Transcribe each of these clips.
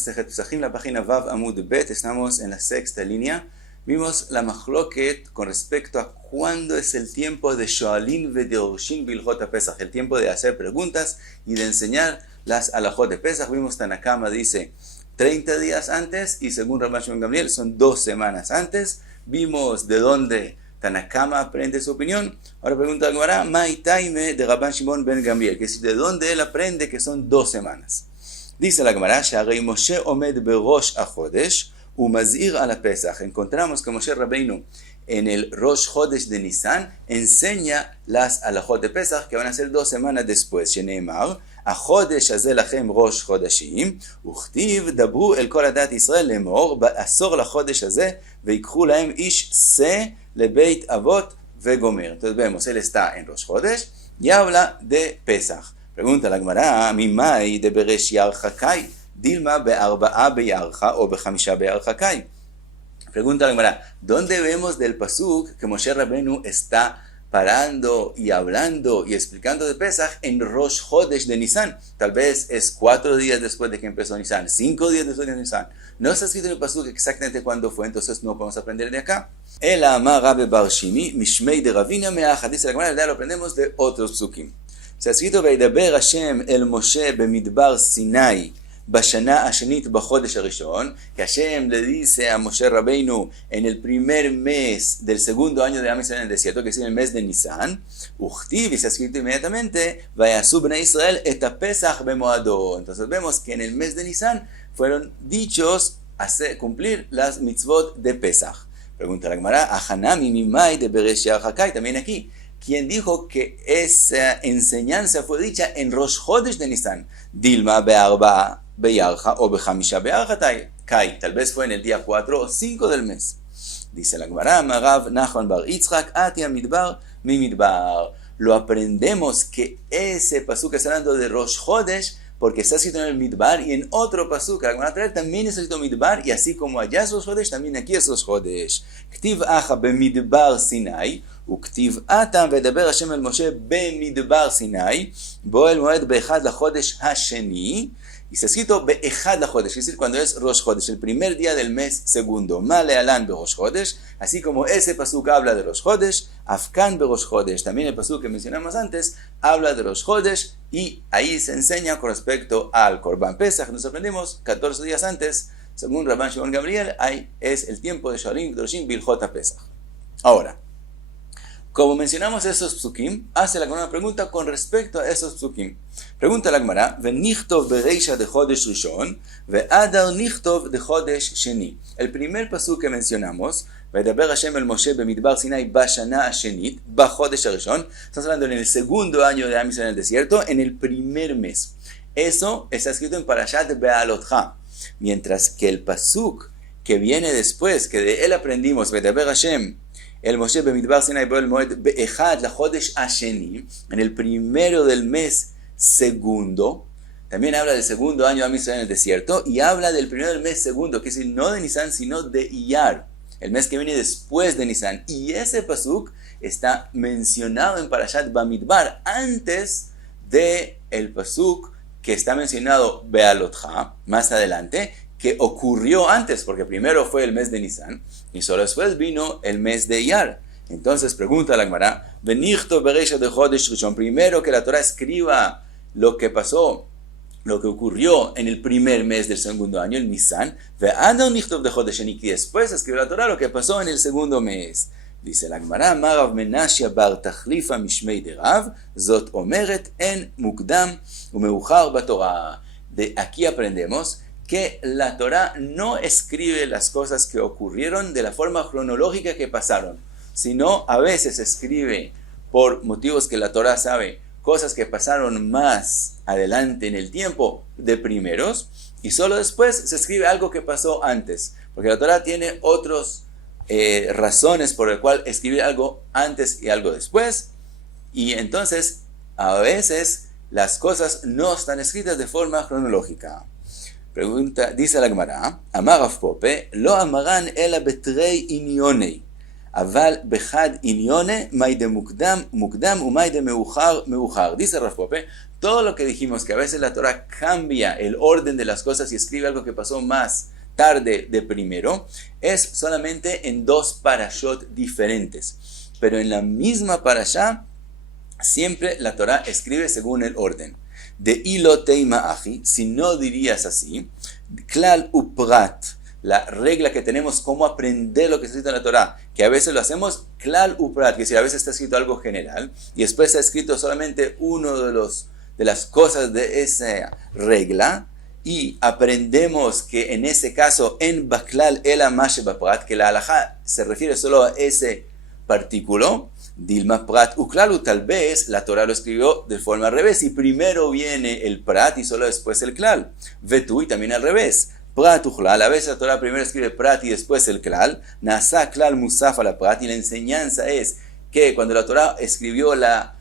Masejet Pesachim, la página Vav Amud Bet, estamos en la sexta línea. Vimos la machloket con respecto a cuándo es el tiempo de Shoalin Ve'Deorshin Bilhot Pesach, el tiempo de hacer preguntas y de enseñar las alajot de Pesach. Vimos Tanakama dice 30 días antes y según Rabban Shimon Gamliel son 2 semanas antes. Vimos de dónde Tanakama aprende su opinión. Ahora pregunta la Gemara, Mai Taime de Rabban Shimon ben Gamliel, que es de dónde él aprende que son 2 semanas. Dice la Gemara, She'arei Moshe omed berosh hachodesh umazir ala Pesach. Encontramos que Moshe Rabbeinu en el Rosh Chodesh de Nisan enseña las alajot de Pesach que van a ser 2 semanas después. Sheneemar, החודש הזה לכם ראש חודשים, וכתיב דברו אל כל עדת ישראל לאמור, בעשור לחודש הזה, ויקחו להם איש שא לבית אבות וגומר. Entonces vemos, él está en Rosh Chodesh y habla de Pesach. Pregunta la Gemara, ממאי דבראש ירחה קאי, דילמה ב4 בירחה o ב5 בירחה קאי. Pregunta la Gemara, ¿dónde vemos del pasuk que Moshe Rabbeinu está parando y hablando y explicando de Pesach en Rosh Chodesh de Nisan? Tal vez es 4 días después de que empezó Nisan, 5 días después de Nisan. No está escrito en el pasuk exactamente cuándo fue, entonces no podemos aprender de acá. El amar Rabbe Bar Shimi, Mishmei de Ravina Meacha, dice la Gemara, lo aprendemos de otros psukim. Se ha escrito, Veidaber Hashem el Moshe bemidbar Sinai, Bashana Ashenit Bachodesh Arishon, que Hashem le dice a Moshe Rabbeinu en el primer mes del segundo año de Am Israel en el desierto, que es en el mes de Nisan, Uchtiv, y se ha escrito inmediatamente, Vayasu Bnei Israel et Pesach bemoado. Entonces vemos que en el mes de Nisan fueron dichos cumplir las mitzvot de Pesach. Pregunta la Gemara, Ahanami mimai de Beresh Yarhakai, también aquí. ¿Quién dijo que esa enseñanza fue dicha en Rosh Chodesh de Nisan? Dilma be'arba beyarja o bechamisha be'arja kai. Tal vez fue en el día 4 o 5 del mes. Dice la Gemara, Marav Nachman bar Yitzchak, Ati midbar mi midbar. Lo aprendemos que ese pasuk está hablando de Rosh Chodesh porque está escrito en el midbar y en otro pasuk, la Gemara trae también está escrito midbar y así como allá es Rosh Chodesh, también aquí es Rosh Chodesh. Ktiv acha bemidbar Sinai. וכתיב אתם ודבר השם אל משה במדבר סיני בו אל מועד באחד לחודש השני y se escrito באחד לחודש, es decir, cuando es Rosh Chodesh, el primer día del mes segundo, מה להלן בראש חודש, así como ese pasuk habla de Rosh Chodesh, afkan בראש חודש, también el pasuk que mencionamos antes habla de Rosh Chodesh y ahí se enseña con respecto al Korban Pesach. Nos aprendimos 14 días antes, según Rabban Shimon Gamliel, ahí es el tiempo de Shoalin Ve'Deorshin Bilhot Pesach. Ahora, como mencionamos esos psukim, hace la Gemara una pregunta con respecto a esos psukim. Pregunta la Gemara, V'nichtov bereisha de Chodesh Rishon, ve'adar nichtov de Chodesh Sheni. El primer pasuk que mencionamos, V'daber Hashem el Moshe bemidbar Sinai bashana ashenit, bachodesh Rishon, estamos hablando en el segundo año de Am Israel en el desierto, en el primer mes. Eso está escrito en Parashat Be'alotcha, mientras que el pasuk que viene después, que de él aprendimos, V'daber Hashem el Moshe bemidbar Sinai bo el moed be'echad lachodesh asheni, en el primero del mes segundo, también habla del segundo año de Am Israel en el desierto, y habla del primero del mes segundo, que es decir, no de Nisan, sino de Iyar, el mes que viene después de Nisan. Y ese pasuk está mencionado en Parashat Bamidbar, antes de el pasuk que está mencionado Be'alotcha, más adelante, que ocurrió antes, porque primero fue el mes de Nisan, y solo después vino el mes de Iyar. Entonces pregunta la Gemara, V'nichtov bereisha de Chodesh Rishon, primero que la Torah escriba lo que pasó, lo que ocurrió en el primer mes del segundo año, el Nisan, ve'adar nichtov de Chodesh Sheni, y después escribe la Torah lo que pasó en el segundo mes. Dice la Gemara, Marav Menashia bar Tachlifa mishmei de Rav, zot omeret en mukdam umeuchar batorah. De aquí aprendemos que la Torah no escribe las cosas que ocurrieron de la forma cronológica que pasaron, sino a veces escribe por motivos que la Torah sabe, cosas que pasaron más adelante en el tiempo de primeros, y solo después se escribe algo que pasó antes, porque la Torah tiene otras razones por las cuales escribir algo antes y algo después, y entonces a veces las cosas no están escritas de forma cronológica. Pregunta, dice la Gemara, Amar Rav Pope, lo amaran ela betrei inyonei. Aval behad inyone, may de mukdam, mukdam, umay de meujar, meujar. Dice Rav Pope, todo lo que dijimos, que a veces la Torah cambia el orden de las cosas y escribe algo que pasó más tarde de primero, es solamente en dos parashot diferentes. Pero en la misma parashá, siempre la Torah escribe según el orden. De ilo teima aji, si no dirías así, klal uprat, la regla que tenemos, cómo aprender lo que está escrito en la Torah, que a veces lo hacemos klal uprat, que es decir, a veces está escrito algo general, y después está escrito solamente uno de las cosas de esa regla, y aprendemos que en ese caso, en baklal el amash baprat, que la halajá se refiere solo a ese partículo, Dilma Prat Uklalu, tal vez la Torah lo escribió de forma al revés, y primero viene el Prat y solo después el Klal. Vetu, y también al revés. Prat Uklal, a veces la Torah primero escribe Prat y después el Klal. Nasa Klal Musaf a la Prat, y la enseñanza es que cuando la Torah escribió la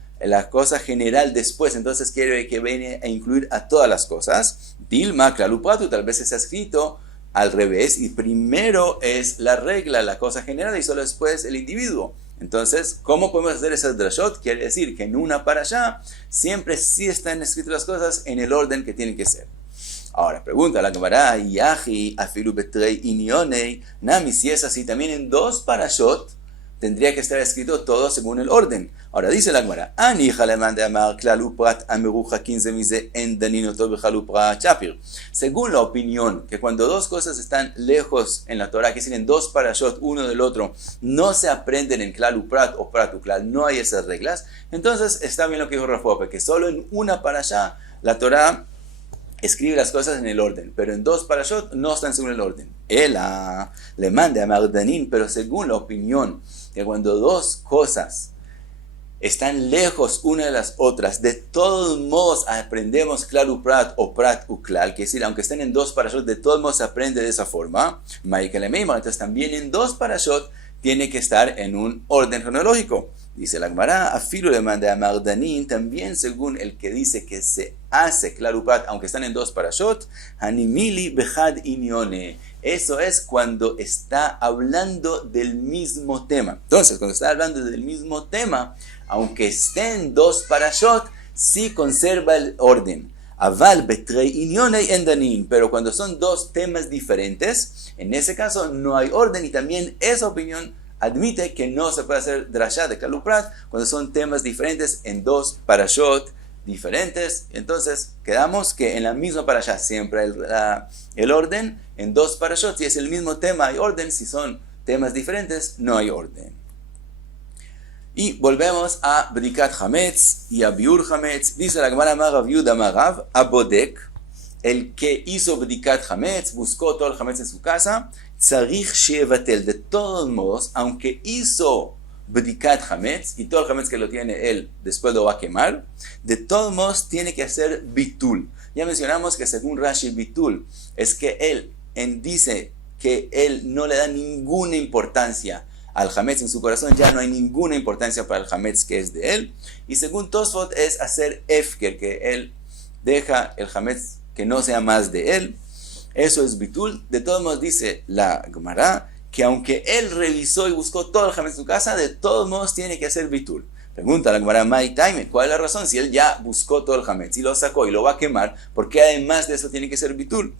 cosa general después, entonces quiere que viene a incluir a todas las cosas. Dilma Klalu Pratu, tal vez está escrito al revés, y primero es la regla, la cosa general, y solo después el individuo. Entonces, ¿cómo podemos hacer esas drashot? Quiere decir que en una parashá siempre sí están escritas las cosas en el orden que tienen que ser. Ahora, pregunta la Gemara, Yahi, afilu betrei inyonei, nami, si es así, también en dos parashot tendría que estar escrito todo según el orden. Ahora, dice la Gemara, Ani jaleman de amar klal uprat ameruja 15 mise en daninoto bechal uprat chapir. Según la opinión, que cuando dos cosas están lejos en la Torah, que decir en dos parashot uno del otro, no se aprenden en klal uprat o prat uklal, no hay esas reglas, entonces está bien lo que dijo Rav Pope, que solo en una parashá la Torah escribe las cosas en el orden, pero en dos parashot no están según el orden. Ela le manda a Mardanín, pero según la opinión, que cuando dos cosas están lejos una de las otras, de todos modos aprendemos klal uprat o prat uklal, que es decir, aunque estén en dos parashot, de todos modos se aprende de esa forma. Entonces también en dos parashot tiene que estar en un orden cronológico. Dice la Gemara, afilu le manda a Mardanín, también según el que dice que se hace klal uprat, aunque están en dos parashot, hanimili behad inyone. Eso es cuando está hablando del mismo tema. Entonces, cuando está hablando del mismo tema, aunque estén dos parashot, sí conserva el orden. Aval betrei inyonei endanin, pero cuando son dos temas diferentes, en ese caso no hay orden, y también esa opinión admite que no se puede hacer drashá de klal uprat cuando son temas diferentes en dos parashot diferentes. Entonces quedamos que en la misma parashá siempre hay el orden, en dos parashot si es el mismo tema hay orden, si son temas diferentes no hay orden. Y volvemos a Bdikat Hametz y a Biur Hametz. Dice la Gemara Rav Yuda Rav Abodek, el que hizo Bdikat Hametz, buscó todo el Hametz en su casa, Tzarich Shevatel, de todos modos, aunque hizo Bdikat Hametz, y todo el Hametz que lo tiene él, después lo va a quemar, de todos modos tiene que hacer Bitul. Ya mencionamos que según Rashi Bitul, es que él dice que él no le da ninguna importancia al Hametz en su corazón, ya no hay ninguna importancia para el Hametz que es de él, y según Tosfot es hacer Efker, que él deja el Hametz que no sea más de él. Eso es Bitul. De todos modos dice la Gemara que aunque él revisó y buscó todo el Hametz en su casa, de todos modos tiene que hacer Bitul. Pregunta la Gemara, Mai Taime, ¿cuál es la razón? Si él ya buscó todo el Hametz y lo sacó y lo va a quemar, ¿por qué además de eso tiene que ser Bitul?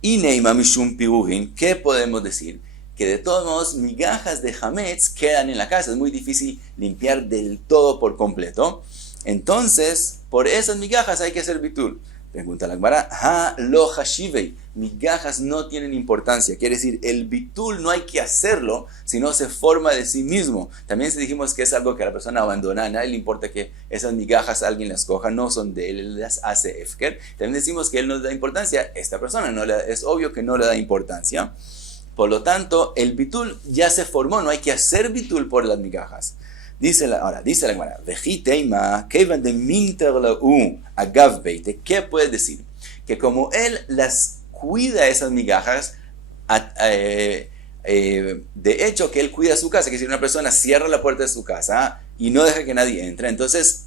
Y Neima Mishum Piruhin, ¿qué podemos decir? Que de todos modos migajas de Hametz quedan en la casa, es muy difícil limpiar del todo por completo. Entonces, por esas migajas hay que hacer Bitul. Pregunta la Gemara, ha lo hashivei, migajas no tienen importancia, quiere decir, el bitul no hay que hacerlo, sino se forma de sí mismo. También dijimos que es algo que la persona abandona, a nadie le importa que esas migajas alguien las coja, no son de él, él las hace efker. También decimos que él no le da importancia, esta persona es obvio que no le da importancia. Por lo tanto, el bitul ya se formó, no hay que hacer bitul por las migajas. Dice la Gemara, vejiteima, kevan de minterlau agav beite. ¿Qué puede decir? Que como él las cuida esas migajas, de hecho que él cuida su casa, que si una persona cierra la puerta de su casa y no deja que nadie entre, entonces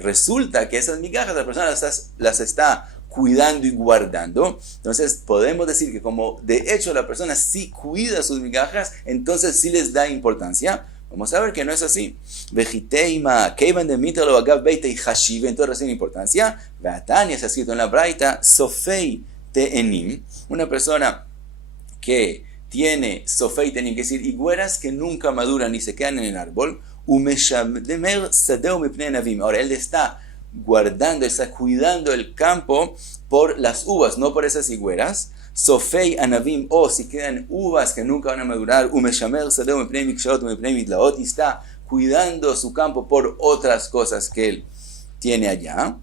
resulta que esas migajas la persona las está cuidando y guardando. Entonces podemos decir que como de hecho la persona sí cuida sus migajas, entonces sí les da importancia. Vamos a ver que no es así. Vejiteima, keivan de mitalo agav beite y hashive, entonces recién importancia. Beatania se ha escrito en la braita, sofei te'enim, una persona que tiene sofei te'enim, que es decir, higueras que nunca maduran ni se quedan en el árbol. Umeshamer sadeu mipnei navim. Ahora él está guardando, está cuidando el campo por las uvas, no por esas higueras. Sofei anavim, o si quedan uvas que nunca van a madurar, umeshamer sadeu mipnei miksharot mipnei mitlaot, y está cuidando su campo por otras cosas que él tiene allá.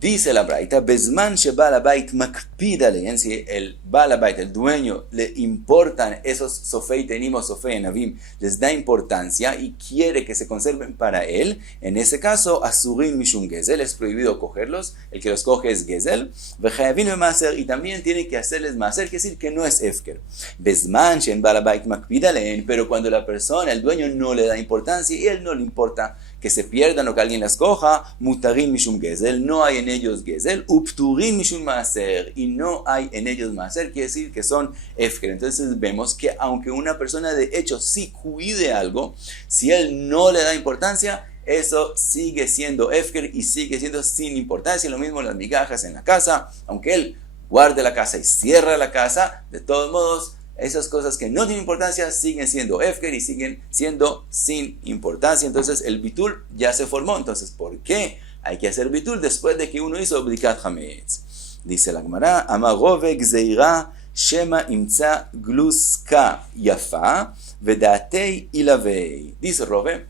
Dice la braita, Bezman shebal habait makpid alein, si el bal habait, el dueño, le importan esos sofei tenim o sofei anavim, les da importancia y quiere que se conserven para él, en ese caso, asurim mishum gezel, es prohibido cogerlos, el que los coge es gezel, vechayavin bemaser, y también tiene que hacerles maser, que decir que no es efker. Bezman shen bal habait makpid alein, pero cuando la persona, el dueño no le da importancia y él no le importa que se pierdan o que alguien las coja, mutarin mishum gezel, no hay en ellos gezel, upturin mishum maaser, y no hay en ellos maaser, quiere decir que son efker. Entonces vemos que aunque una persona de hecho sí cuide algo, si él no le da importancia, eso sigue siendo efker y sigue siendo sin importancia. Lo mismo las migajas en la casa, aunque él guarde la casa y cierra la casa, de todos modos, esas cosas que no tienen importancia siguen siendo efker y siguen siendo sin importancia. Entonces el bitul ya se formó. Entonces, ¿por qué hay que hacer bitul después de que uno hizo bdikat hametz? Dice la Gemara, Amarove gzeira shema imtza gluska yafa vedatei ilavei. Dice Rove,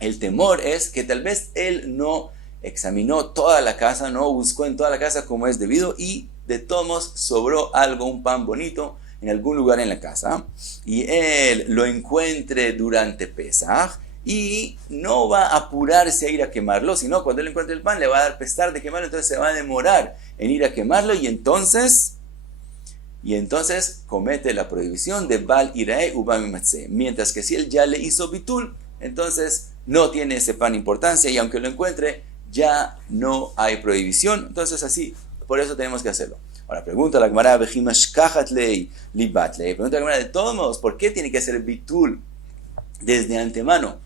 el temor es que tal vez él no examinó toda la casa, no buscó en toda la casa como es debido y de todos modos sobró algo, un pan bonito en algún lugar en la casa, y él lo encuentre durante Pesaj, y no va a apurarse a ir a quemarlo, sino cuando él encuentre el pan le va a dar pesar de quemarlo, entonces se va a demorar en ir a quemarlo, y entonces comete la prohibición de Bal Irae Ubam Matzeh. Mientras que si él ya le hizo bitul, entonces no tiene ese pan importancia, y aunque lo encuentre, ya no hay prohibición. Entonces así, por eso tenemos que hacerlo. Ahora pregunta la Gemara, pregunta la Gemara, de todos modos, ¿por qué tiene que hacer bitul desde antemano?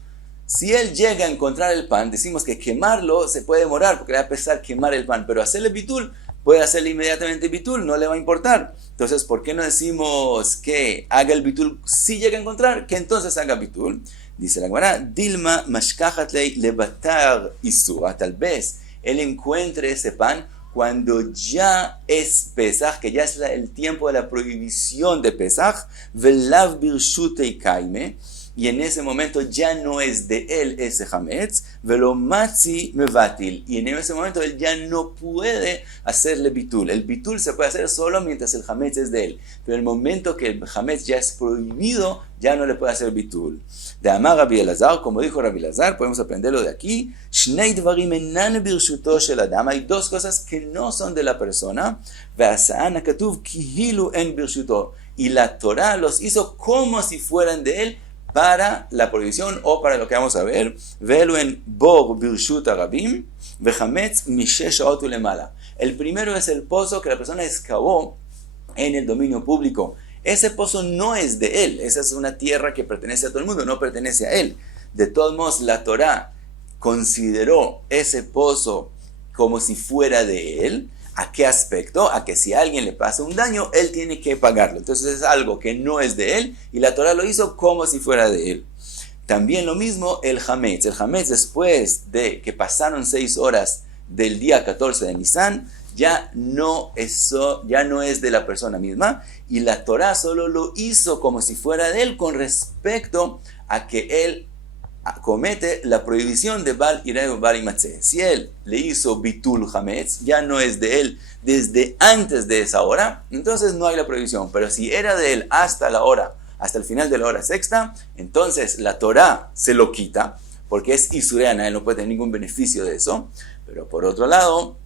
Si él llega a encontrar el pan, decimos que quemarlo se puede demorar, porque le va a pesar quemar el pan, pero hacerle bitul, puede hacerle inmediatamente bitul, no le va a importar. Entonces, ¿por qué no decimos que haga el bitul si llega a encontrar? Que entonces haga bitul. Dice la Gemara, Dilma mashkachatlei lebatar isua, tal vez él encuentre ese pan cuando ya es Pesaj, que ya es el tiempo de la prohibición de Pesaj, velav birshutei kaime, y en ese momento ya no es de él ese hametz, velo matzi mevatil, y en ese momento él ya no puede hacerle bitul. El bitul se puede hacer solo mientras el hametz es de él, pero en el momento que el hametz ya es prohibido, ya no le puede hacer bitul. De Amar Rabbi Elazar, como dijo Rabbi Elazar, podemos aprenderlo de aquí, Shnei dvarim enan birshuto shel adam, hay dos cosas que no son de la persona, ve'asa'an hakatuv kihilu en birshuto, y la Torah los hizo como si fueran de él, para la prohibición o para lo que vamos a ver. Velo en bor birshut arabim vehametz mishesh sha'ot ulemala. El primero es el pozo que la persona excavó en el dominio público. Ese pozo no es de él, esa es una tierra que pertenece a todo el mundo, no pertenece a él. De todos modos, la Torah consideró ese pozo como si fuera de él. ¿A qué aspecto? A que si a alguien le pasa un daño, él tiene que pagarlo. Entonces es algo que no es de él y la Torah lo hizo como si fuera de él. También lo mismo el hametz. El hametz, después de que pasaron 6 horas del día 14 de Nisan, ya no es de la persona misma, y la Torah solo lo hizo como si fuera de él con respecto a que él comete la prohibición de Bal Irae o Bal Imatzeh. Si él le hizo bitul hametz, ya no es de él desde antes de esa hora, entonces no hay la prohibición. Pero si era de él hasta el final de la hora sexta, entonces la Torah se lo quita, porque es isureana, él no puede tener ningún beneficio de eso. Pero por otro lado,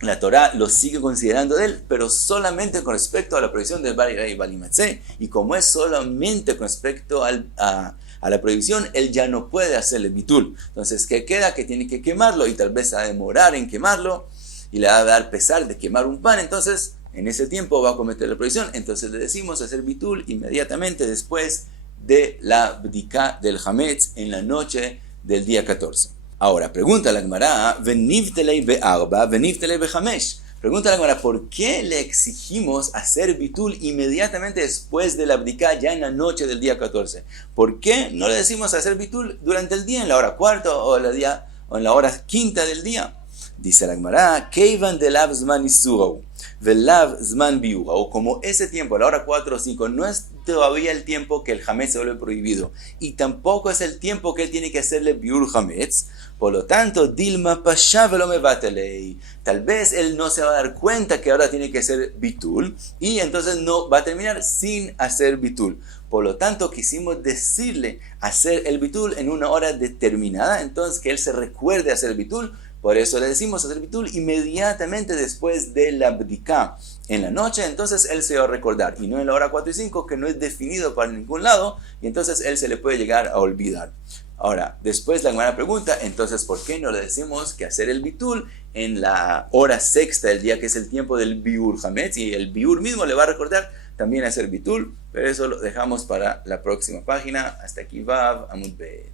la Torah lo sigue considerando de él, pero solamente con respecto a la prohibición del Bal Irae y Bal Imatzeh. Y como es solamente con respecto a la prohibición, él ya no puede hacerle bitul. Entonces, ¿qué queda? Que tiene que quemarlo y tal vez a demorar en quemarlo. y le va a dar pesar de quemar un pan, entonces en ese tiempo va a cometer la prohibición. Entonces le decimos hacer bitul inmediatamente después de la bdika del hametz en la noche del día 14. Ahora, pregunta la Gemara, venivtelei be'arba, venivtelei be'chamesh. Pregunta la Gemara, ¿por qué le exigimos hacer bitul inmediatamente después de la bdika, ya en la noche del día 14? ¿Por qué no le decimos hacer bitul durante el día, en la hora cuarta o en la hora quinta del día? Dice la Gemara, Keivan de lav zman isurau, velav zman biurau, como ese tiempo, la hora 4 o 5, no es todavía el tiempo que el hametz se vuelve prohibido, y tampoco es el tiempo que él tiene que hacerle biur hametz. Por lo tanto, Dilma Pasha velo mevatelei. Tal vez él no se va a dar cuenta que ahora tiene que hacer bitul y entonces no va a terminar sin hacer bitul. Por lo tanto, quisimos decirle hacer el bitul en una hora determinada, entonces que él se recuerde hacer el bitul. Por eso le decimos hacer bitul inmediatamente después de la bdika en la noche, entonces él se va a recordar, y no en la hora 4 y 5, que no es definido para ningún lado, y entonces él se le puede llegar a olvidar. Ahora, después la Gemara pregunta, entonces, ¿por qué no le decimos que hacer el bitul en la hora sexta del día, que es el tiempo del biur hametz, y el biur mismo le va a recordar también hacer bitul? Pero eso lo dejamos para la próxima página. Hasta aquí, Vav Amud Bet.